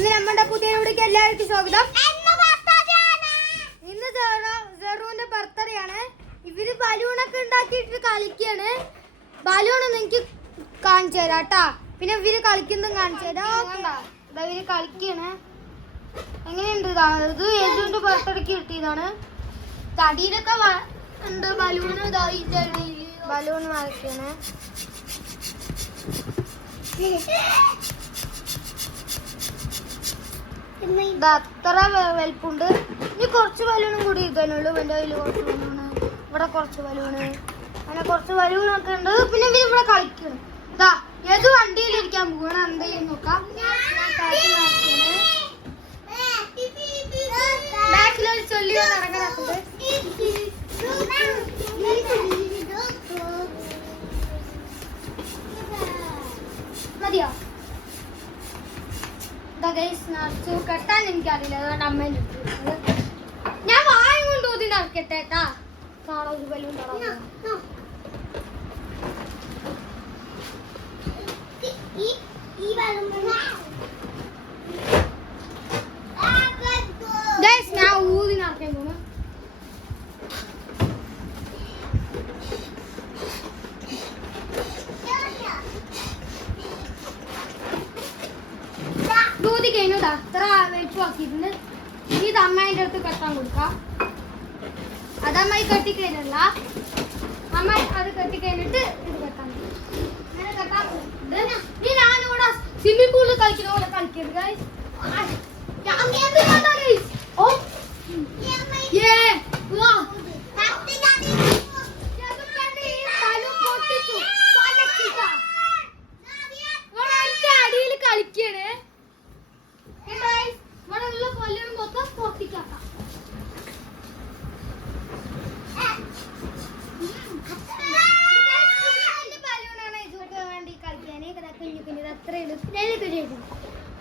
ഇന്ന് നമ്മുടെ പുതിയ വീഡിയോക്ക് എല്ലാവർക്കും സ്വാഗതം. ഇന്ന് സെറുവിന്റെ ബർത്ത്ഡേ ആണ്. ഇവര് ബലൂണൊക്കെ ഉണ്ടാക്കിയിട്ട് കളിക്കാണ്. ബലൂൺ എനിക്ക് കാണിച്ചു തരാം കേട്ടാ. പിന്നെ ഇവര് കളിക്കുന്നതും കാണിച്ചു തരാം. ഇവര് കളിക്കാണ്. എങ്ങനെയുണ്ട്? ഇത് യേശുവിന്റെ ബർത്ത്ഡേക്ക് കിട്ടിയതാണ്. തടിയിലൊക്കെ ഉണ്ട് ബലൂണ്. ബലൂൺ വരയ്ക്കാണ്. ഇത് അത്ര വലുപ്പുണ്ട്. ഇനി കുറച്ച് ബലൂണും കൂടി ഇരിക്കാനുള്ളൂ. എൻ്റെ കയ്യിൽ കുറച്ച് ബലൂണ്, ഇവിടെ കുറച്ച് ബലൂണ്, അങ്ങനെ കുറച്ച് ബലൂണൊക്കെ ഉണ്ട്. പിന്നെ ഇവിടെ കളിക്കണം. ഇതാ ഏത് വണ്ടിയിലിരിക്കാൻ പോകണം. എന്ത് ചെയ്യും നോക്കാം. ബാക്കിലൊരു ചൊല്ലി നടക്കാറുണ്ട്. മതിയോ? കെട്ടാൻ എനിക്കറിയില്ല, അതുകൊണ്ട് അമ്മേൻ്റെ ഞാൻ വായും കൊണ്ട് ഊതി നടക്കട്ടേട്ടാ. കാണോ ഒരു ബലൂൺ ഞാൻ ഊതി നടക്കാൻ പോണു. ൂതി കഴിഞ്ഞതാ അത്ര വെളുപ്പാക്കിയിട്ടുണ്ട്. ഇനി ഇത് അമ്മേൻ്റെ അടുത്ത് കെട്ടാൻ കൊടുക്കാം. അതമ്മായി കെട്ടിക്കഴിഞ്ഞല്ല, അമ്മ അത് കെട്ടിക്കഴിഞ്ഞിട്ട് ഇത് കെട്ടാൻ അങ്ങനെ കെട്ടാൻ. ഇനി ഞാനിവിടെ സ്വിമ്മിംഗ് പൂളിൽ കളിക്കുന്ന പോലെ കളിക്കരുത്. അടിയിൽ കളിക്കണേ.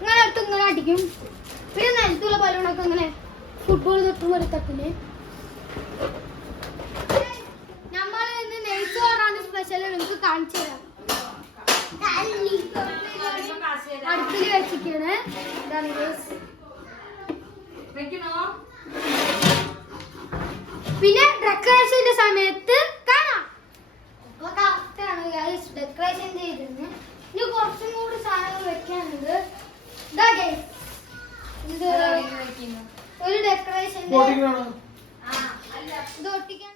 ഇങ്ങനെ ഇങ്ങനെ അടിക്കും. പിന്നെ നിലത്തുള്ള ബലൂണൊക്കെ ഇങ്ങനെ ഫുട്ബോൾ തൊട്ടും ഒരു തട്ടില്. നമ്മൾ ഇന്ന് നെയ്ച്ചോറാണ് സ്പെഷ്യൽ. നിങ്ങൾക്ക് കാണിച്ചു തരാം. അടുപ്പിൽ വെച്ചിട്ടാണ്. ഇതാണ് പിന്നെ ഡെക്കറേഷന്റെ സമയത്ത് കാണാം. ഡെക്കറേഷൻ ചെയ്തിരുന്നു. ഇനി കുറച്ചും കൂടി സാധനങ്ങൾ വെക്കാനുണ്ട്. ഒരു ഡെക്കറേഷൻ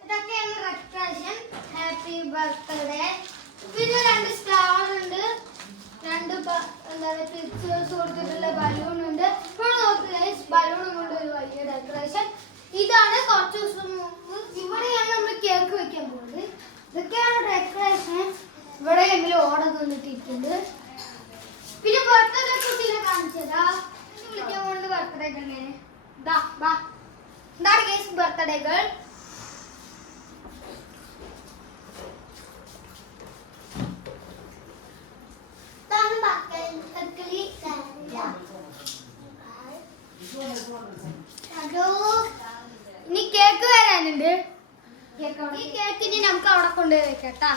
ഇതൊക്കെയാണ് ഡെക്കറേഷൻ. Happy birthday. പിന്നെ 2 സ്റ്റാർ ഉണ്ട്, 2 പിക്ചേഴ്സ് കൊടുത്തിട്ടുള്ള ബലൂൺ ഉണ്ട്. ഇപ്പോൾ ബലൂൺ കൊണ്ട് ഒരു വലിയ ഡെക്കറേഷൻ. ഇതാണ് കുറച്ച് ദിവസം മുമ്പ്. ഇവിടെയാണ് നമ്മൾ കേക്ക് വെക്കാൻ പോകുന്നത്. ഇതൊക്കെയാണ് ഡെക്കറേഷൻ. ഇവിടെ എങ്കിലും ഓർഡർ തന്നിട്ടിരിക്കുന്നത്. പിന്നെ ബർത്ത്ഡേ കുട്ടീനെ കാണിച്ചതാ. വിളിക്കാൻ പോകുന്നത് ബർത്ത്ഡേ എങ്ങനെ എന്താണ് കേസ് ബർത്ത്ഡേകൾ. ഇനി കേക്ക് വരാനുണ്ട്. ഈ കേക്കിന് നമുക്ക് അവിടെ കൊണ്ടുപോയി വെക്കട്ടാ.